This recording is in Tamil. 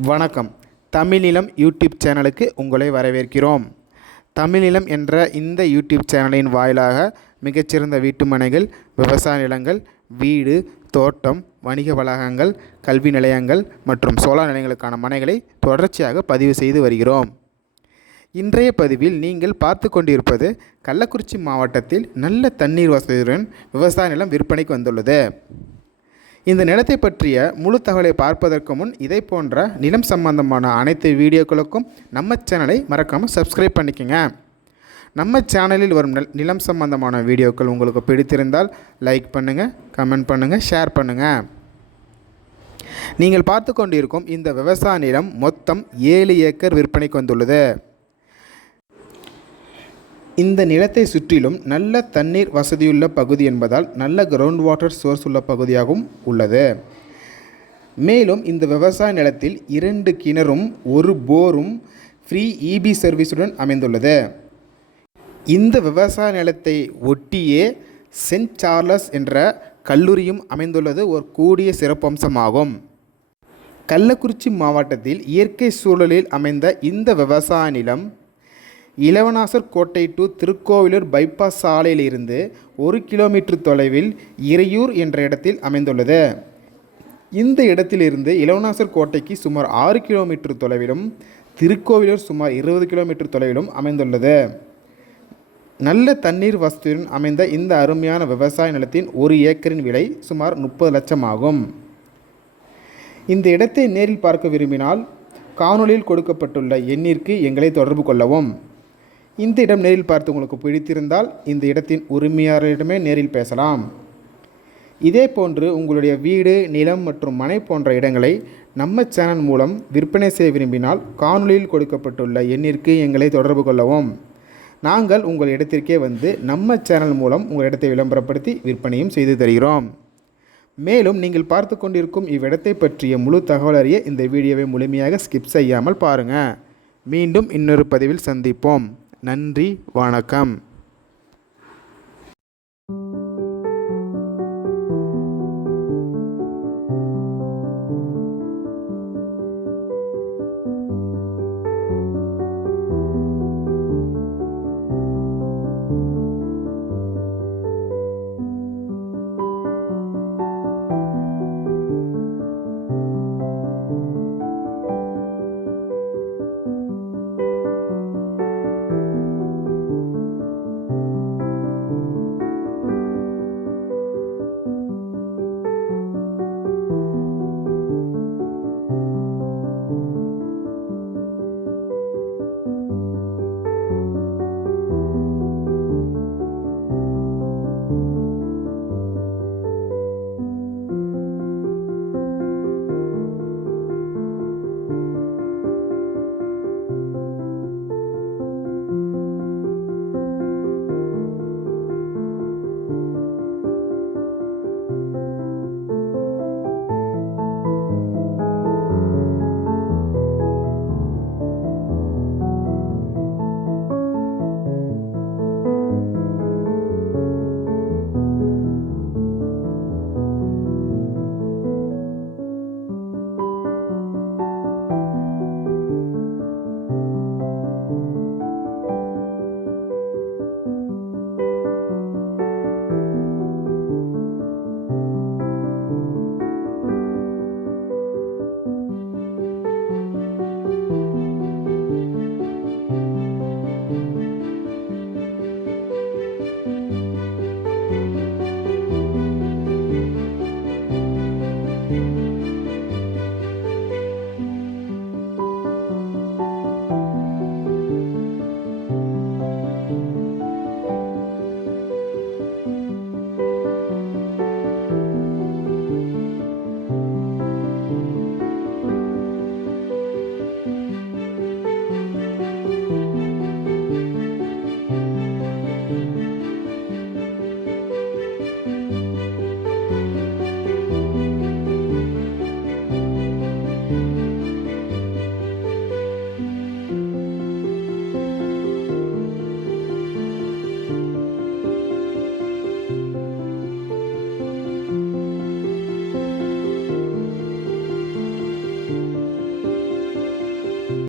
வணக்கம். தமிழ்நிலம் யூடியூப் சேனலுக்கு உங்களை வரவேற்கிறோம். தமிழ்நிலம் என்ற இந்த யூடியூப் சேனலின் வாயிலாக மிகச்சிறந்த வீட்டுமனைகள், விவசாய நிலங்கள், வீடு, தோட்டம், வணிக வளாகங்கள், கல்வி நிலையங்கள் மற்றும் சோலார் நிலையங்களுக்கான மனைகளை தொடர்ச்சியாக பதிவு செய்து வருகிறோம். இன்றைய பதிவில் நீங்கள் பார்த்து கொண்டிருப்பது கள்ளக்குறிச்சி மாவட்டத்தில் நல்ல தண்ணீர் வசதியுடன் விவசாய நிலம் விற்பனைக்கு வந்துள்ளது. இந்த நிலத்தை பற்றிய முழு தகவலை பார்ப்பதற்கு முன் இதை போன்ற நிலம் சம்பந்தமான அனைத்து வீடியோக்களுக்கும் நம்ம சேனலை மறக்காமல் சப்ஸ்கிரைப் பண்ணிக்கோங்க. நம்ம சேனலில் வரும் நிலம் சம்பந்தமான வீடியோக்கள் உங்களுக்கு பிடித்திருந்தால் லைக் பண்ணுங்கள், கமெண்ட் பண்ணுங்கள், ஷேர் பண்ணுங்கள். நீங்கள் பார்த்து கொண்டிருக்கும் இந்த விவசாய நிலம் மொத்தம் 7 ஏக்கர் விற்பனைக்கு வந்துள்ளது. இந்த நிலத்தை சுற்றிலும் நல்ல தண்ணீர் வசதியுள்ள பகுதி என்பதால் நல்ல கிரவுண்ட் வாட்டர் சோர்ஸ் உள்ள பகுதியாகவும் உள்ளது. மேலும் இந்த விவசாய நிலத்தில் 2 கிணறும் 1 போரும் ஃப்ரீ இபி சர்வீஸுடன் அமைந்துள்ளது. இந்த விவசாய நிலத்தை ஒட்டியே சென்ட் சார்லஸ் என்ற கல்லூரியும் அமைந்துள்ளது ஒரு கூடிய சிறப்பம்சமாகும். கள்ளக்குறிச்சி மாவட்டத்தில் இயற்கை சூழலில் அமைந்த இந்த விவசாய நிலம் இளவனாசர் கோட்டை டு திருக்கோவிலூர் பைபாஸ் சாலையிலிருந்து 1 கிலோமீட்டர் தொலைவில் இறையூர் என்ற இடத்தில் அமைந்துள்ளது. இந்த இடத்திலிருந்து இளவனாசர் கோட்டைக்கு சுமார் 6 கிலோமீட்டர் தொலைவிலும், திருக்கோவிலூர் சுமார் 20 கிலோமீட்டர் தொலைவிலும் அமைந்துள்ளது. நல்ல தண்ணீர் வசதியுடன் அமைந்த இந்த அருமையான விவசாய நிலத்தின் 1 ஏக்கரின் விலை சுமார் 30 லட்சம் ஆகும். இந்த இடத்தை நேரில் பார்க்க விரும்பினால் காணொலியில் கொடுக்கப்பட்டுள்ள எண்ணிற்கு எங்களை தொடர்பு கொள்ளவும். இந்த இடம் நேரில் பார்த்து உங்களுக்கு பிடித்திருந்தால் இந்த இடத்தின் உரிமையாளரிடமே நேரில் பேசலாம். இதே போன்று உங்களுடைய வீடு, நிலம் மற்றும் மனை போன்ற இடங்களை நம்ம சேனல் மூலம் விற்பனை செய்ய விரும்பினால் காணொலியில் கொடுக்கப்பட்டுள்ள எண்ணிற்கு எங்களை தொடர்பு கொள்ளவும். நாங்கள் உங்கள் இடத்திற்கே வந்து நம்ம சேனல் மூலம் உங்கள் இடத்தை விளம்பரப்படுத்தி விற்பனையும் செய்து தருகிறோம். மேலும் நீங்கள் பார்த்து கொண்டிருக்கும் இவ்விடத்தை பற்றிய முழு தகவல் அறிய இந்த வீடியோவை முழுமையாக ஸ்கிப் செய்யாமல் பாருங்கள். மீண்டும் இன்னொரு பதிவில் சந்திப்போம். நன்றி, வணக்கம்.